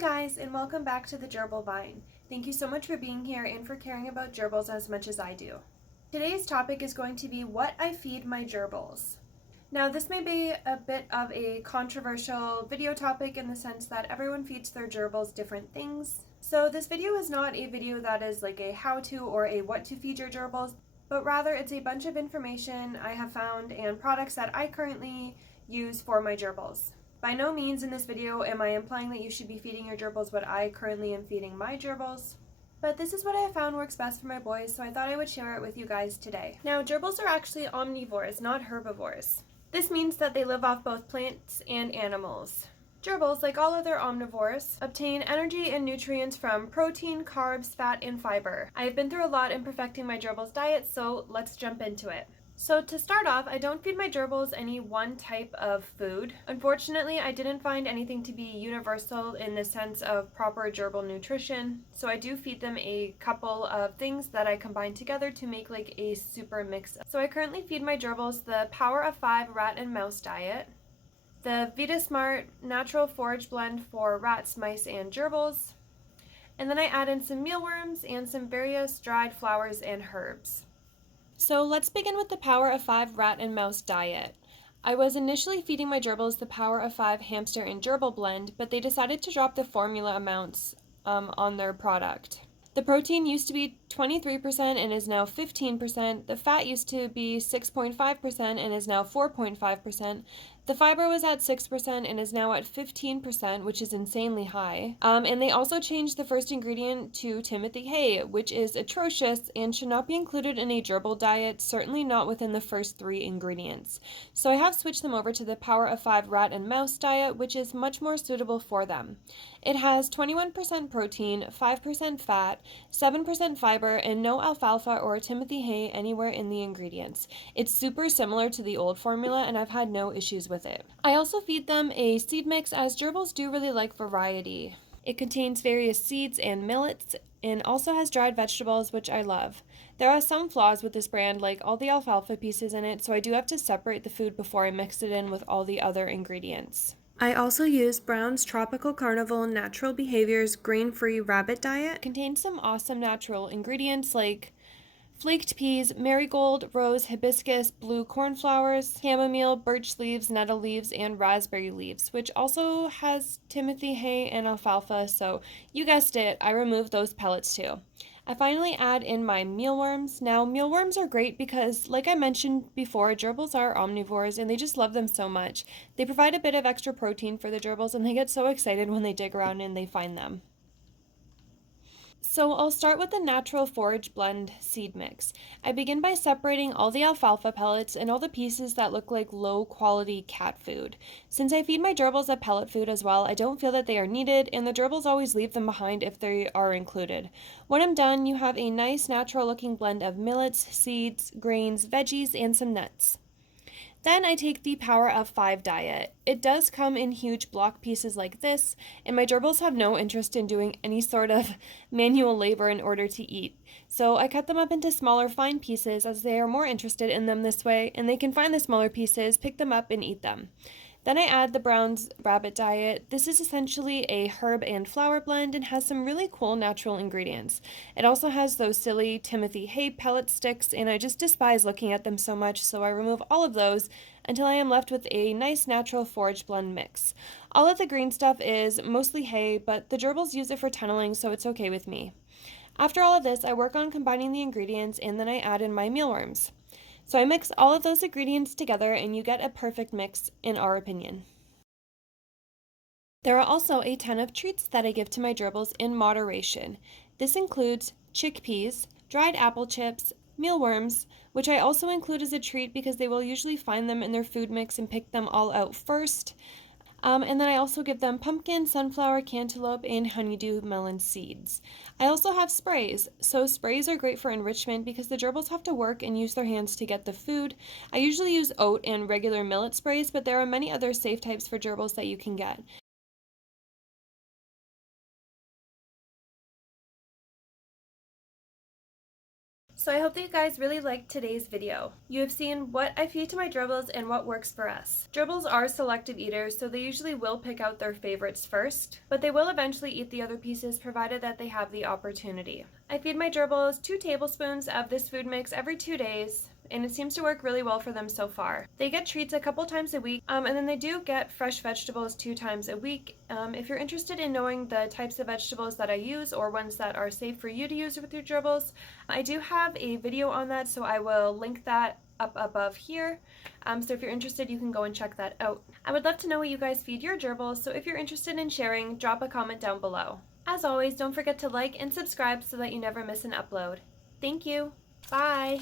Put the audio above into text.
guys, and welcome back to the Gerbil Vine. Thank you so much for being here and for caring about gerbils as much as I do. Today's topic is going to be what I feed my gerbils. Now, this may be a bit of a controversial video topic in the sense that everyone feeds their gerbils different things. So this video is not a video that is like a how-to or a what to feed your gerbils, but rather it's a bunch of information I have found and products that I currently use for my gerbils. By no means in this video am I implying that you should be feeding your gerbils what I currently am feeding my gerbils, but this is what I have found works best for my boys, so I thought I would share it with you guys today. Now, gerbils are actually omnivores, not herbivores. This means that they live off both plants and animals. Gerbils, like all other omnivores, obtain energy and nutrients from protein, carbs, fat, and fiber. I have been through a lot in perfecting my gerbils' diet, so let's jump into it. So to start off, I don't feed my gerbils any one type of food. Unfortunately, I didn't find anything to be universal in the sense of proper gerbil nutrition, so I do feed them a couple of things that I combine together to make like a super mix. So I currently feed my gerbils the Power of 5 rat and mouse diet, the Vita Smart natural forage blend for rats, mice, and gerbils, and then I add in some mealworms and some various dried flowers and herbs. So let's begin with the Power of 5 rat and mouse diet. I was initially feeding my gerbils the Power of 5 hamster and gerbil blend, but they decided to drop the formula amounts on their product. The protein used to be 23% and is now 15%. The fat used to be 6.5% and is now 4.5%. The fiber was at 6% and is now at 15%, which is insanely high. And they also changed the first ingredient to Timothy hay, which is atrocious and should not be included in a gerbil diet, certainly not within the first 3 ingredients. So I have switched them over to the Power of 5 rat and mouse diet, which is much more suitable for them. It has 21% protein, 5% fat, 7% fiber, and no alfalfa or Timothy hay anywhere in the ingredients. It's super similar to the old formula, and I've had no issues with it. I also feed them a seed mix, as gerbils do really like variety. It contains various seeds and millets, and also has dried vegetables, which I love. There are some flaws with this brand, like all the alfalfa pieces in it, so I do have to separate the food before I mix it in with all the other ingredients. I also use Brown's Tropical Carnival Natural Behaviors Grain-Free Rabbit Diet. It contains some awesome natural ingredients like flaked peas, marigold, rose, hibiscus, blue cornflowers, chamomile, birch leaves, nettle leaves, and raspberry leaves, which also has Timothy hay and alfalfa, so you guessed it, I removed those pellets too. I finally add in my mealworms. Now, mealworms are great because, like I mentioned before, gerbils are omnivores and they just love them so much. They provide a bit of extra protein for the gerbils and they get so excited when they dig around and they find them. So I'll start with the natural forage blend seed mix. I begin by separating all the alfalfa pellets and all the pieces that look like low quality cat food. Since I feed my gerbils a pellet food as well, I don't feel that they are needed, and the gerbils always leave them behind if they are included. When I'm done, you have a nice natural looking blend of millets, seeds, grains, veggies, and some nuts. Then I take the Power of 5 diet. It does come in huge block pieces like this, and my gerbils have no interest in doing any sort of manual labor in order to eat. So I cut them up into smaller fine pieces as they are more interested in them this way, and they can find the smaller pieces, pick them up, and eat them. Then I add the Brown's Rabbit Diet. This is essentially a herb and flower blend and has some really cool natural ingredients. It also has those silly Timothy hay pellet sticks, and I just despise looking at them so much, so I remove all of those until I am left with a nice natural forage blend mix. All of the green stuff is mostly hay, but the gerbils use it for tunneling, so it's okay with me. After all of this, I work on combining the ingredients, and then I add in my mealworms. So I mix all of those ingredients together and you get a perfect mix in our opinion. There are also a ton of treats that I give to my gerbils in moderation. This includes chickpeas, dried apple chips, mealworms, which I also include as a treat because they will usually find them in their food mix and pick them all out first. And then I also give them pumpkin, sunflower, cantaloupe, and honeydew melon seeds. I also have sprays. So sprays are great for enrichment because the gerbils have to work and use their hands to get the food. I usually use oat and regular millet sprays, but there are many other safe types for gerbils that you can get. So I hope that you guys really liked today's video. You have seen what I feed to my gerbils and what works for us. Gerbils are selective eaters, so they usually will pick out their favorites first, but they will eventually eat the other pieces provided that they have the opportunity. I feed my gerbils 2 tablespoons of this food mix every 2 days, and it seems to work really well for them so far. They get treats a couple times a week, and then they do get fresh vegetables 2 times a week. If you're interested in knowing the types of vegetables that I use or ones that are safe for you to use with your gerbils, I do have a video on that, so I will link that up above here. So if you're interested, you can go and check that out. I would love to know what you guys feed your gerbils, so if you're interested in sharing, drop a comment down below. As always, don't forget to like and subscribe so that you never miss an upload. Thank you. Bye.